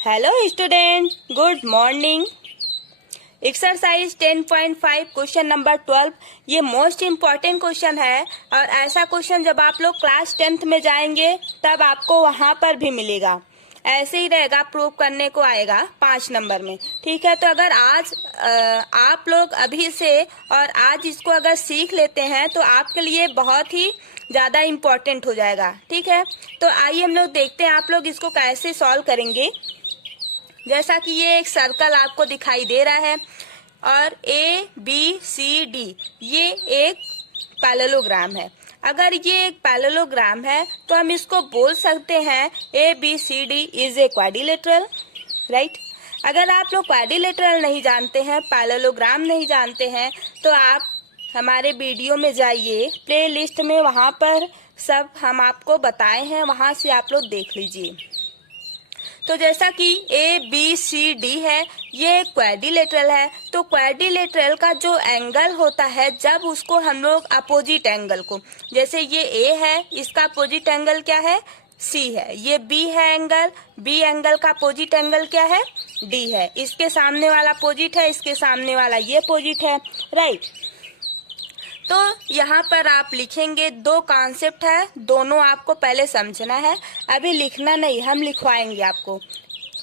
Hello student, good morning. Exercise 10.5 question number 12 ये most important question है और ऐसा क्वेश्चन जब आप लोग क्लास 10th में जाएंगे तब आपको वहां पर भी मिलेगा। ऐसे ही रहेगा, प्रूव करने को आएगा 5 नंबर में। ठीक है, तो अगर आज आप लोग अभी से और आज इसको अगर सीख लेते हैं तो आपके लिए बहुत ही ज्यादा इम्पोर्टेंट हो जाएगा। ठीक है, तो आइए हम लोग देखते हैं आप लोग इसको कैसे सॉल्व करेंगे। जैसा कि ये एक सर्कल आपको दिखाई दे रहा है और ABCD ये एक पैरेललोग्राम है। अगर ये एक पैरेललोग्राम है तो हम इसको बोल सकते हैं ABCD is a quadrilateral, right. अगर आप लोग क्वाड्रिलेटरल नहीं जानते हैं, पैरेललोग्राम नहीं जानते हैं, तो आप हमारे वीडियो में जाइए, प्लेलिस्ट में वहां पर सब हम आपको बताए हैं, वहां से आप लोग देख लीजिए। तो जैसा कि ABCD है, ये क्वाड्रिलेटरल है, तो क्वाड्रिलेटरल का जो एंगल होता है जब उसको हम लोग अपोजिट एंगल को, जैसे ये A है, इसका अपोजिट एंगल क्या है? C है। ये B है एंगल, B एंगल का अपोजिट एंगल क्या है? D है। इसके सामने वाला अपोजिट है, इसके सामने वाला ये अपोजिट है, राइट। तो यहाँ पर आप लिखेंगे, दो कॉन्सेप्ट है, दोनों आपको पहले समझना है, अभी लिखना नहीं, हम लिखवाएंगे आपको।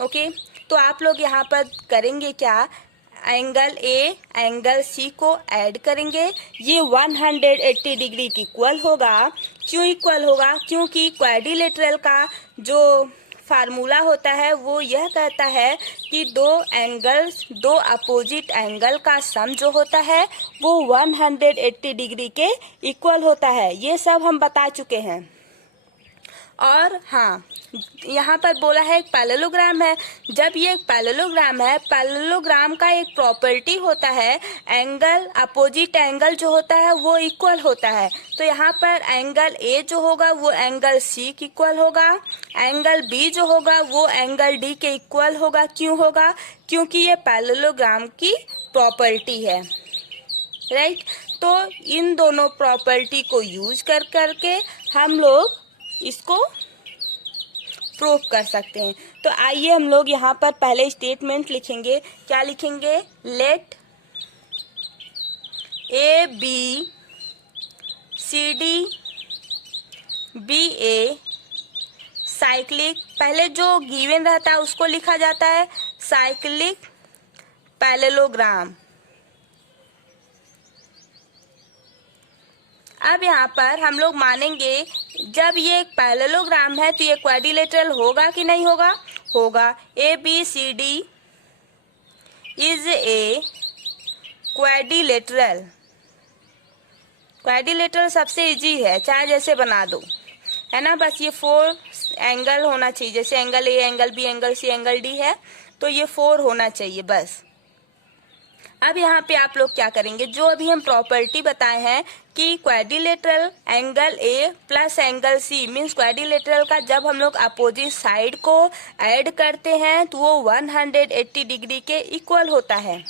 ओके, तो आप लोग यहाँ पर करेंगे क्या? एंगल A एंगल C को ऐड करेंगे। ये 180 डिग्री की इक्वल होगा। क्यों इक्वल होगा? क्योंकि क्वाड्रिलेटरल का जो फार्मूला होता है वो यह कहता है कि दो अपोजिट एंगल का सम जो होता है वो 180 डिग्री के इक्वल होता है। ये सब हम बता चुके हैं। और हाँ, यहाँ पर बोला है एक पैरेललोग्राम है। जब ये एक पैरेललोग्राम है, पैरेललोग्राम का एक प्रॉपर्टी होता है, एंगल अपोजिट एंगल जो होता है वो इक्वल होता है। तो यहाँ पर एंगल A जो होगा वो एंगल C के इक्वल होगा, एंगल B जो होगा वो एंगल D के इक्वल होगा। क्यों होगा? क्योंकि ये पैरेललोग्राम की प्रॉपर्टी है, राइट। तो इन दोनों प्रॉपर्टी को यूज करके हम लोग इसको प्रूव कर सकते हैं। तो आइए हम लोग यहाँ पर पहले स्टेटमेंट लिखेंगे। क्या लिखेंगे? Let ABCD be a cyclic, पहले जो गिवन रहता है उसको लिखा जाता है साइक्लिक पैरेललोग्राम। अब यहाँ पर हम लोग मानेंगे जब ये एक पैरेललोग्राम है तो ये क्वाड्रिलेटरल होगा कि नहीं होगा? होगा। ABCD is a quadrilateral. Quadrilateral सबसे इजी है, चाहे जैसे बना दो, है ना। बस ये 4 एंगल होना चाहिए, जैसे angle A angle B angle C angle D है, तो ये 4 होना चाहिए बस। अब यहाँ पे आप लोग क्या करेंगे? जो अभी हम प्रॉपर्टी बताए हैं कि quadrilateral angle A plus angle C means quadrilateral का जब हम लोग अपोजिट साइड को ऐड करते हैं तो वो 180 डिग्री के इक्वल होता है।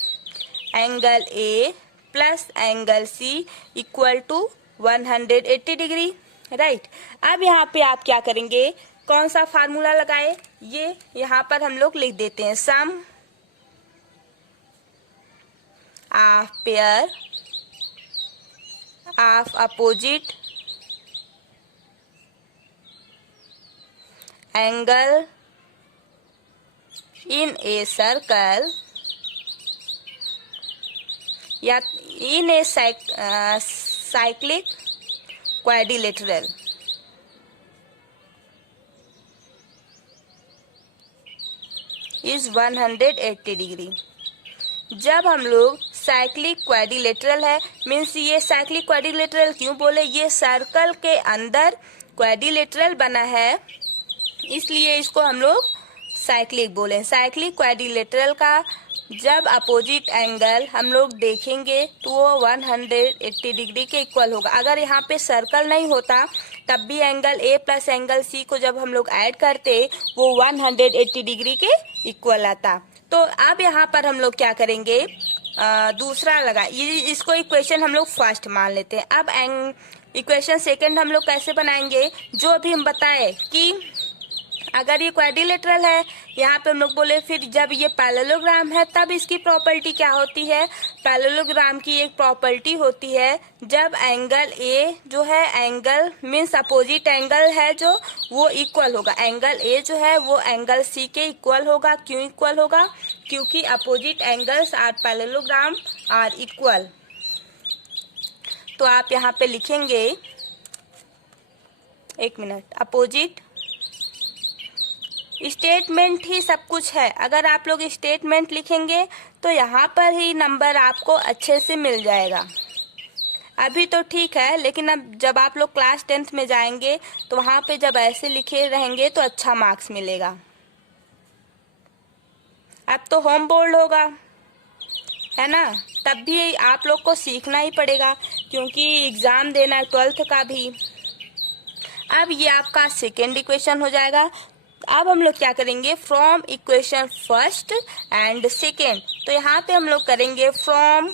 Angle A plus angle C equal to 180 degree, right. अब यहाँ पे आप क्या करेंगे? कौन सा फार्मूला लगाए? ये यहाँ पर हम लोग लिख देते हैं, सम of pair of opposite angle in a circle या in a cyclic quadrilateral। Is 180 degree. जब हम लोग साइक्लिक क्वाड्रिलेटरल है, मीन्स ये साइक्लिक क्वाड्रिलेटरल क्यों बोले? ये सर्कल के अंदर क्वाड्रिलेटरल बना है, इसलिए इसको हम लोग साइक्लिक बोले। साइक्लिक क्वाड्रिलेटरल का जब अपोजिट एंगल हम लोग देखेंगे तो वो 180 डिग्री के इक्वल होगा। अगर यहाँ पे सर्कल नहीं होता तब भी angle A plus angle C को जब हम लोग ऐड करते वो 180 डिग्री के इक्वल आता। तो अब यहाँ पर हम लोग क्या करेंगे? दूसरा लगा, ये इसको इक्वेशन हम लोग फर्स्ट मान लेते हैं। अब इक्वेशन सेकंड हम लोग कैसे बनाएंगे? जो अभी हम बताए कि अगर ये क्वाड्रिलेटरल है, यहाँ पे हम लोग बोले, फिर जब ये पैरेललोग्राम है तब इसकी प्रॉपर्टी क्या होती है? पैरेललोग्राम की एक प्रॉपर्टी होती है जब एंगल ए जो है, एंगल मीन्स अपोजिट एंगल है जो, वो इक्वल होगा। एंगल ए जो है वो एंगल सी के इक्वल होगा। क्यों इक्वल होगा? क्योंकि opposite angles are parallelogram are equal. तो आप यहाँ पे लिखेंगे, एक मिनट, अपोजिट, स्टेटमेंट ही सब कुछ है। अगर आप लोग स्टेटमेंट लिखेंगे तो यहाँ पर ही नंबर आपको अच्छे से मिल जाएगा। अभी तो ठीक है, लेकिन अब जब आप लोग क्लास 10th में जाएंगे तो वहाँ पे जब ऐसे लिखे रहेंगे तो अच्छा मार्क्स मिलेगा। अब तो होम बोर्ड होगा, है ना, तब भी आप लोग को सीखना ही पड़ेगा क्योंकि एग्जाम देना है 12th का भी। अब ये आपका सेकेंड इक्वेशन हो जाएगा। अब हम लोग क्या करेंगे? From equation first and second. तो यहाँ पे हम लोग करेंगे from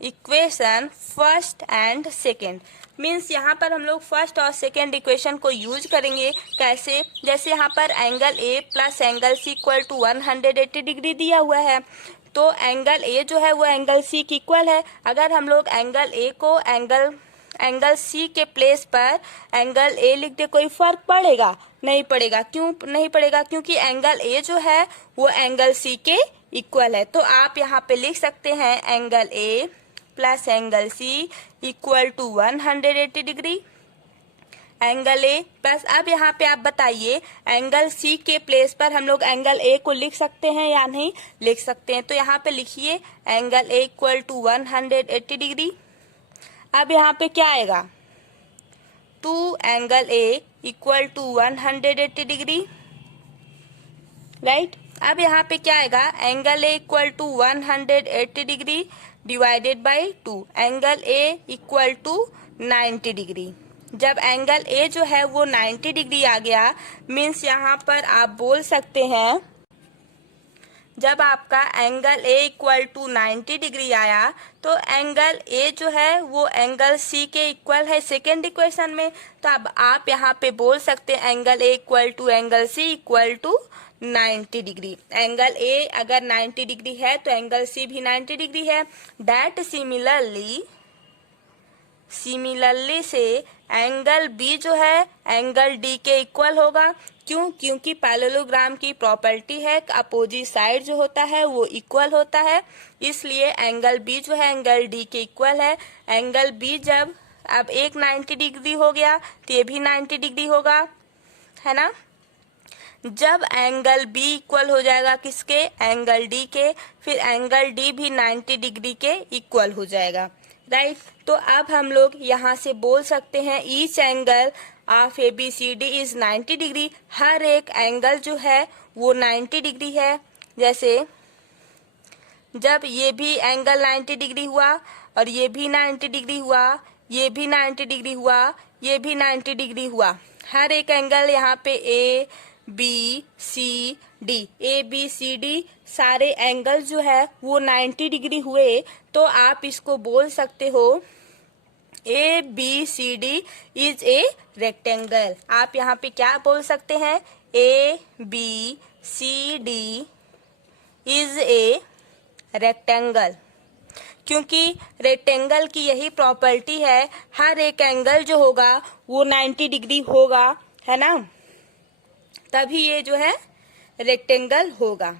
equation first and second, means यहाँ पर हम लोग फर्स्ट और सेकेंड इक्वेशन को यूज करेंगे। कैसे? जैसे यहाँ पर angle A plus angle C equal to 180 degree दिया हुआ है, तो एंगल ए जो है वो एंगल सी की इक्वल है। अगर हम लोग एंगल ए को एंगल सी के प्लेस पर एंगल ए लिख दे, कोई फर्क पड़ेगा? नहीं पड़ेगा। क्यों नहीं पड़ेगा? क्योंकि एंगल ए जो है वो एंगल सी के इक्वल है। तो आप यहाँ पे लिख सकते हैं angle A plus angle C equal to 180 degree. Angle A plus, अब यहाँ पे आप बताइए, एंगल सी के प्लेस पर हम लोग एंगल ए को लिख सकते हैं या नहीं लिख सकते हैं? तो यहाँ पे लिखिए angle A equal to 180 degree. अब यहाँ पे क्या आएगा? 2 angle A equal to 180 degree, right. अब यहाँ पे क्या आएगा? Angle A equal to 180 degree divided by 2, angle A equal to 90 degree. जब एंगल ए जो है वो 90 डिग्री आ गया, मीन्स यहाँ पर आप बोल सकते हैं, जब आपका angle A equal to 90 degree आया तो एंगल ए जो है वो एंगल सी के इक्वल है सेकेंड इक्वेशन में। तो अब आप यहाँ पे बोल सकते हैं angle A equal to angle C equal to 90 degree. Angle A अगर 90 डिग्री है तो एंगल सी भी 90 डिग्री है। दैट सिमिलरली से एंगल बी जो है एंगल डी के इक्वल होगा। क्यों? क्योंकि पैरेललोग्राम की प्रॉपर्टी है अपोजिट साइड जो होता है वो इक्वल होता है, इसलिए एंगल बी जो है एंगल डी के इक्वल है। एंगल बी जब अब एक 90 डिग्री हो गया तो ये भी 90 डिग्री होगा, है ना। जब एंगल बी इक्वल हो जाएगा किसके? एंगल डी के, फिर एंगल डी भी 90 डिग्री के इक्वल हो जाएगा, राइट। तो अब हम लोग यहाँ से बोल सकते हैं each angle of A B C D is 90 degree. हर एक एंगल जो है वो 90 डिग्री है। जैसे जब ये भी एंगल 90 डिग्री हुआ और ये भी 90 डिग्री हुआ, ये भी 90 डिग्री हुआ, ये भी 90 डिग्री हुआ, हर एक एंगल यहाँ पे ए बी सी डी सारे एंगल जो है वो 90 डिग्री हुए, तो आप इसको बोल सकते हो A B C D is a rectangle. आप यहाँ पे क्या बोल सकते हैं? A B C D is a rectangle, क्योंकि रेक्टेंगल की यही प्रॉपर्टी है, हर एक एंगल जो होगा वो 90 डिग्री होगा, है ना, तभी ये जो है रेक्टेंगल होगा।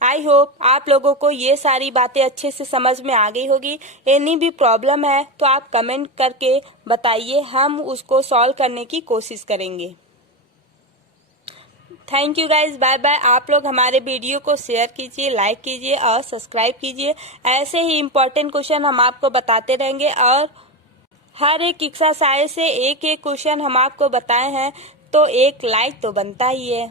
आई होप आप लोगों को ये सारी बातें अच्छे से समझ में आ गई होगी। एनी भी प्रॉब्लम है तो आप कमेंट करके बताइए, हम उसको सॉल्व करने की कोशिश करेंगे। Thank you guys, bye bye. आप लोग हमारे वीडियो को शेयर कीजिए, लाइक कीजिए और सब्सक्राइब कीजिए। ऐसे ही इम्पोर्टेंट क्वेश्चन हम आपको बताते रहेंगे और हर एक एक्सरसाइज से एक एक क्वेश्चन हम आपको बताए हैं तो एक लाइक तो बनता ही है।